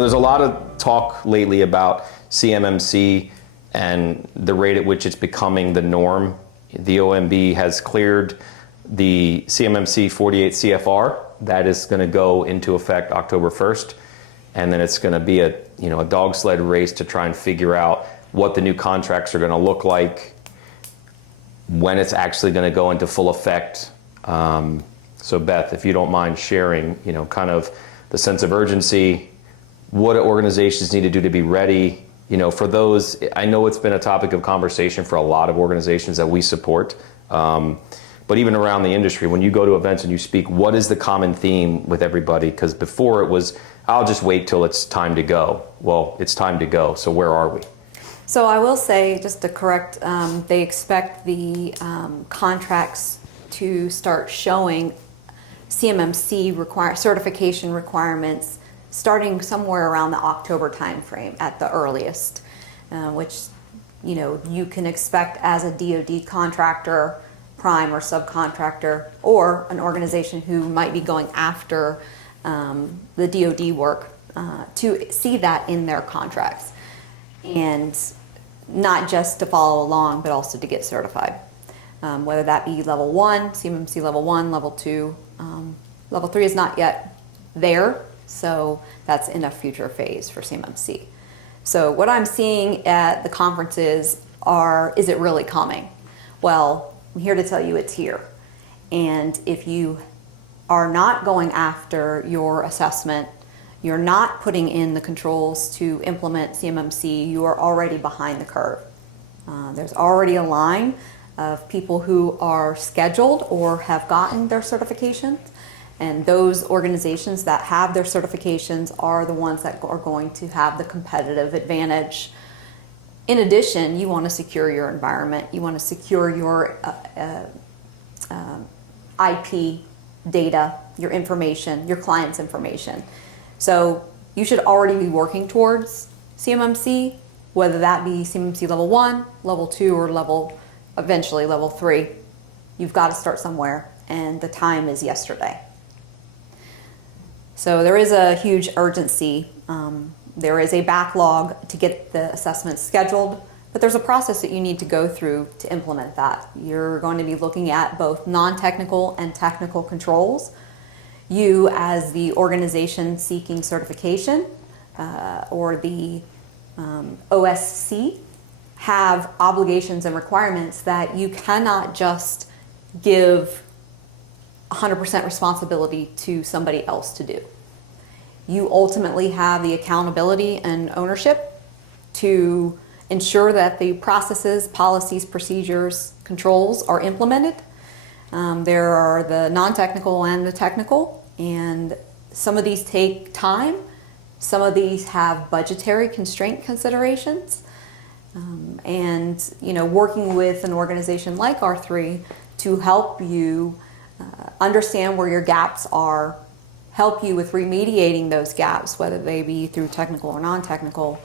there's a lot of talk lately about CMMC and the rate at which it's becoming the norm. The OMB has cleared the CMMC 48 CFR. That is going to go into effect October 1st. And then it's going to be a dog sled race to try and figure out what the new contracts are going to look like, when it's actually going to go into full effect. So Beth, if you don't mind sharing, kind of the sense of urgency, what organizations need to do to be ready. For those, I know it's been a topic of conversation for a lot of organizations that we support, but even around the industry, when you go to events and you speak, what is the common theme with everybody? Because before it was, I'll just wait till it's time to go. Well, it's time to go, so where are we? So I will say, just to correct, they expect the contracts to start showing CMMC certification requirements starting somewhere around the October timeframe at the earliest, which you can expect as a DoD contractor, prime or subcontractor, or an organization who might be going after the DoD work to see that in their contracts, and not just to follow along, but also to get certified, whether that be level 1, CMMC level 1, level 2. Level 3 is not yet there, so that's in a future phase for CMMC. So what I'm seeing at the conferences is it really coming? Well, I'm here to tell you it's here. And if you are not going after your assessment, you're not putting in the controls to implement CMMC, you are already behind the curve. There's already a line of people who are scheduled or have gotten their certifications, and those organizations that have their certifications are the ones that are going to have the competitive advantage. In addition, you want to secure your environment, you want to secure your IP data, your information, your client's information. So you should already be working towards CMMC, whether that be CMMC level 1, level 2, or eventually level 3. You've got to start somewhere, and the time is yesterday. So there is a huge urgency. There is a backlog to get the assessments scheduled, but there's a process that you need to go through to implement that. You're going to be looking at both non-technical and technical controls. You, as the organization seeking certification, or the OSC, have obligations and requirements that you cannot just give 100% responsibility to somebody else to do. You ultimately have the accountability and ownership to ensure that the processes, policies, procedures, controls are implemented. There are the non-technical and the technical, and some of these take time. Some of these have budgetary constraint considerations. Working with an organization like R3 to help you understand where your gaps are, help you with remediating those gaps, whether they be through technical or non-technical,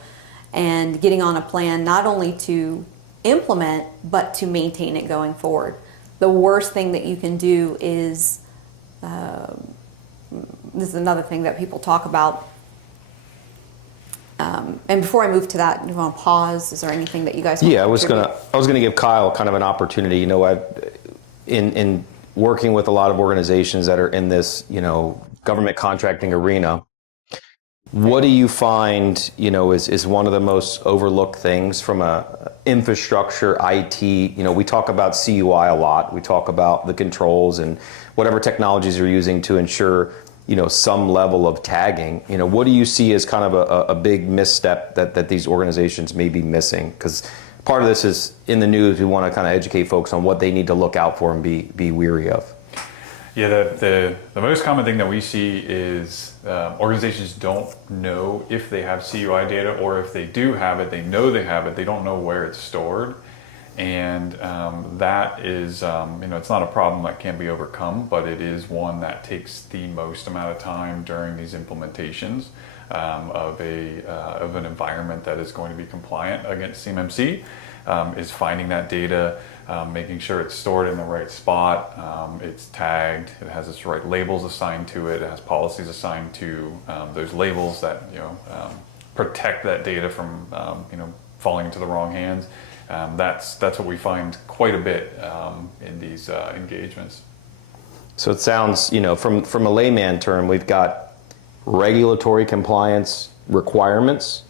and getting on a plan not only to implement, but to maintain it going forward. The worst thing that you can do is, this is another thing that people talk about, and before I move to that, you want to pause? Is there anything that you guys want to contribute? I was gonna give Kyle kind of an opportunity. In working with a lot of organizations that are in this, government contracting arena, what do you find, is one of the most overlooked things from a infrastructure, IT? We talk about CUI a lot. We talk about the controls and whatever technologies you're using to ensure, some level of tagging. What do you see as kind of a big misstep that these organizations may be missing? Because part of this is in the news. We want to kind of educate folks on what they need to look out for and be weary of. Yeah, the most common thing that we see is organizations don't know if they have CUI data, or if they do have it, they know they have it, they don't know where it's stored. And that is, it's not a problem that can be overcome, but it is one that takes the most amount of time during these implementations of an environment that is going to be compliant against CMMC, is finding that data, making sure it's stored in the right spot, it's tagged, it has its right labels assigned to it, it has policies assigned to those labels that protect that data from falling into the wrong hands. That's what we find quite a bit in these engagements. So it sounds, from a layman term, we've got regulatory compliance requirements,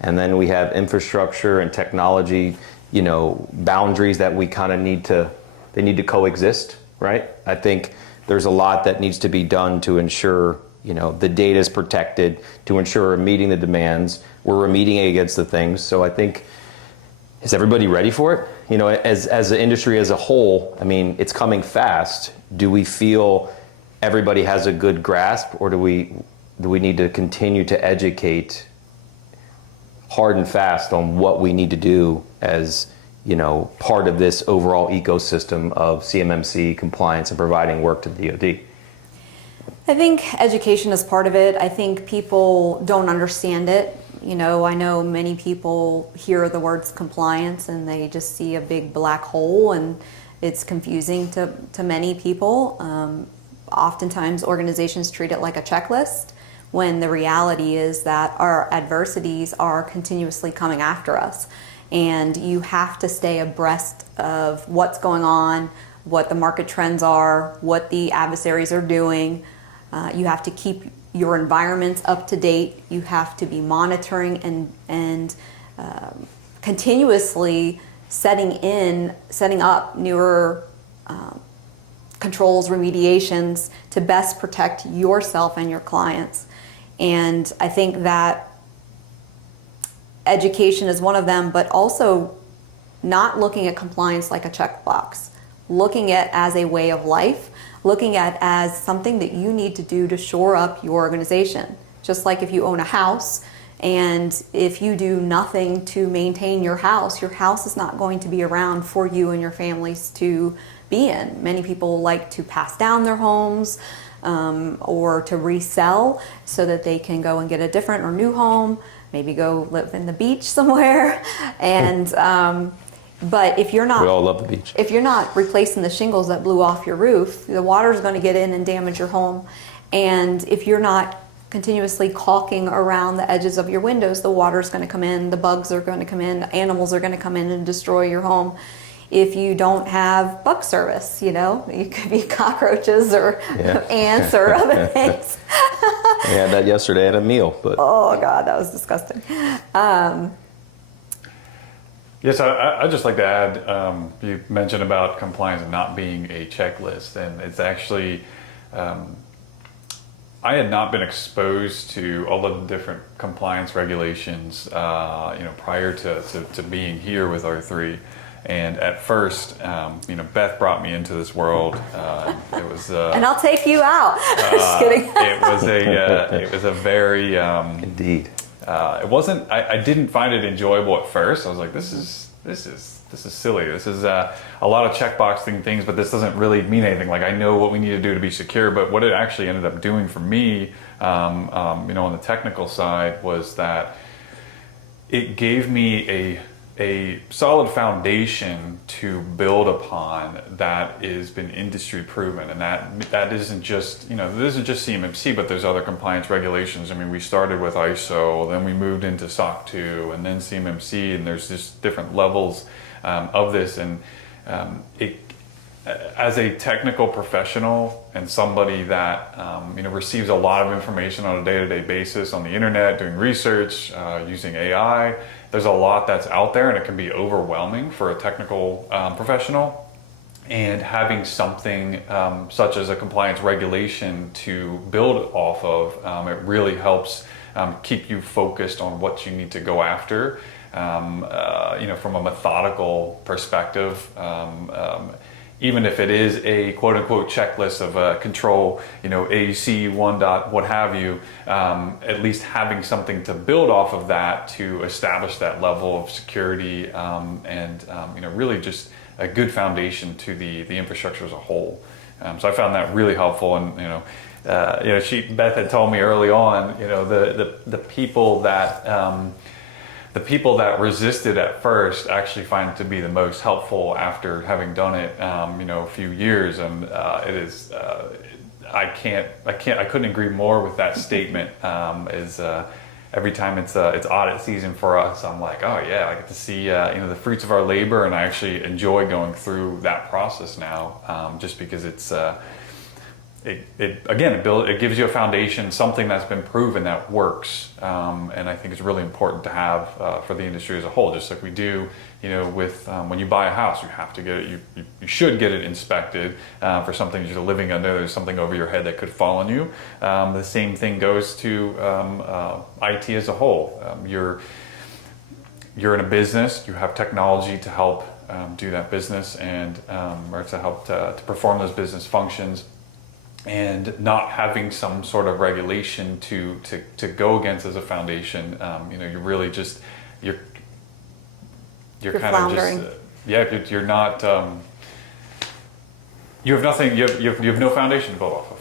and then we have infrastructure and technology, boundaries that we kind of need to coexist, right? I think there's a lot that needs to be done to ensure, the data is protected, to ensure we're meeting the demands, we're remediating against the things. So I think, is everybody ready for it? As the industry as a whole, it's coming fast. Do we feel everybody has a good grasp, or do we need to continue to educate hard and fast on what we need to do as, part of this overall ecosystem of CMMC compliance and providing work to the DoD? I think education is part of it. I think people don't understand it. I know many people hear the words compliance and they just see a big black hole, and it's confusing to many people. Oftentimes organizations treat it like a checklist, when the reality is that our adversities are continuously coming after us. And you have to stay abreast of what's going on, what the market trends are, what the adversaries are doing. You have to keep your environments up to date. You have to be monitoring and continuously setting up newer controls, remediations to best protect yourself and your clients. And I think that education is one of them, but also not looking at compliance like a checkbox, looking at it as a way of life, looking at it as something that you need to do to shore up your organization. Just like if you own a house, and if you do nothing to maintain your house is not going to be around for you and your families to be in. Many people like to pass down their homes or to resell so that they can go and get a different or new home, maybe go live in the beach somewhere. And but if you're not, we all love the beach. If you're not replacing the shingles that blew off your roof, the water is going to get in and damage your home. And if you're not continuously caulking around the edges of your windows, the water is going to come in, the bugs are going to come in, animals are going to come in and destroy your home. If you don't have bug service, it could be cockroaches or ants or other things. I had that yesterday at a meal, but oh God, that was disgusting. Yes, I'd just like to add, you mentioned about compliance not being a checklist, and it's actually, I had not been exposed to all of the different compliance regulations, prior to being here with R3. And at first, Beth brought me into this world. It was, and I'll take you out. Just kidding. It was a very indeed. It wasn't. I didn't find it enjoyable at first. I was like, this is silly. This is a lot of checkboxing things, but this doesn't really mean anything. Like, I know what we need to do to be secure, but what it actually ended up doing for me, on the technical side, was that it gave me a solid foundation to build upon that has been industry proven, and that isn't just this isn't just CMMC, but there's other compliance regulations. I mean, we started with ISO, then we moved into SOC 2, and then CMMC, and there's just different levels of this. And as a technical professional and somebody that receives a lot of information on a day-to-day basis on the internet, doing research, using AI, there's a lot that's out there, and it can be overwhelming for a technical professional. And having something such as a compliance regulation to build off of, it really helps keep you focused on what you need to go after, from a methodical perspective. even if it is a quote unquote checklist of control, AUC 1 dot what have you, at least having something to build off of that to establish that level of security, and really just a good foundation to the infrastructure as a whole. So I found that really helpful, and Beth had told me early on, the people that resisted at first actually find it to be the most helpful after having done it, a few years, and it is. I couldn't agree more with that statement. Every time it's audit season for us, I'm like, oh yeah, I get to see the fruits of our labor, and I actually enjoy going through that process now, just because it's. It gives you a foundation, something that's been proven that works, and I think it's really important to have for the industry as a whole. Just like we do, with when you buy a house, you have to get it. You should get it inspected for something you're living under. There's something over your head that could fall on you. The same thing goes to IT as a whole. You're in a business. You have technology to help do that business, and or to help to perform those business functions. And not having some sort of regulation to go against as a foundation, you're really just you're kind floundering. of just you're not you have nothing, you have no foundation to build off of.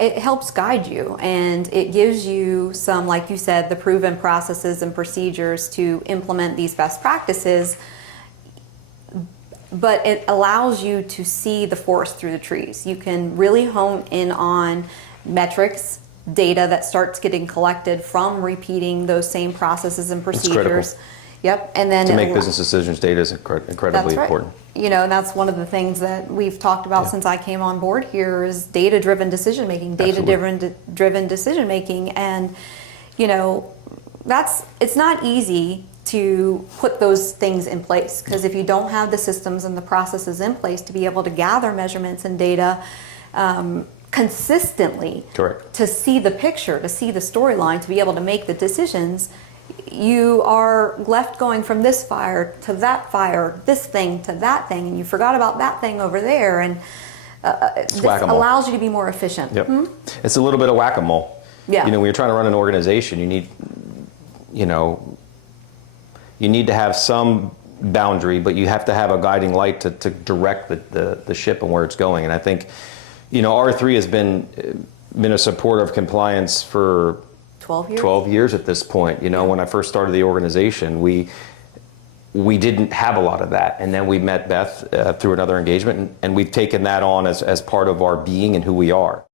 It helps guide you, and it gives you some, like you said, the proven processes and procedures to implement these best practices. But it allows you to see the forest through the trees. You can really hone in on metrics, data that starts getting collected from repeating those same processes and procedures. Yep, and then to make business decisions, data is incredibly important. And that's one of the things that we've talked about since I came on board here is data-driven decision making, data-driven decision making, and it's not easy to put those things in place, because if you don't have the systems and the processes in place to be able to gather measurements and data consistently, correct, to see the picture, to see the storyline, to be able to make the decisions, you are left going from this fire to that fire, this thing to that thing, and you forgot about that thing over there, and this allows you to be more efficient. Yep. It's a little bit of whack-a-mole. Yeah. When you're trying to run an organization, you need to have some boundary, but you have to have a guiding light to direct the ship and where it's going. And I think, R3 has been a supporter of compliance for 12 years at this point. When I first started the organization, we didn't have a lot of that. And then we met Beth through another engagement, and we've taken that on as part of our being and who we are.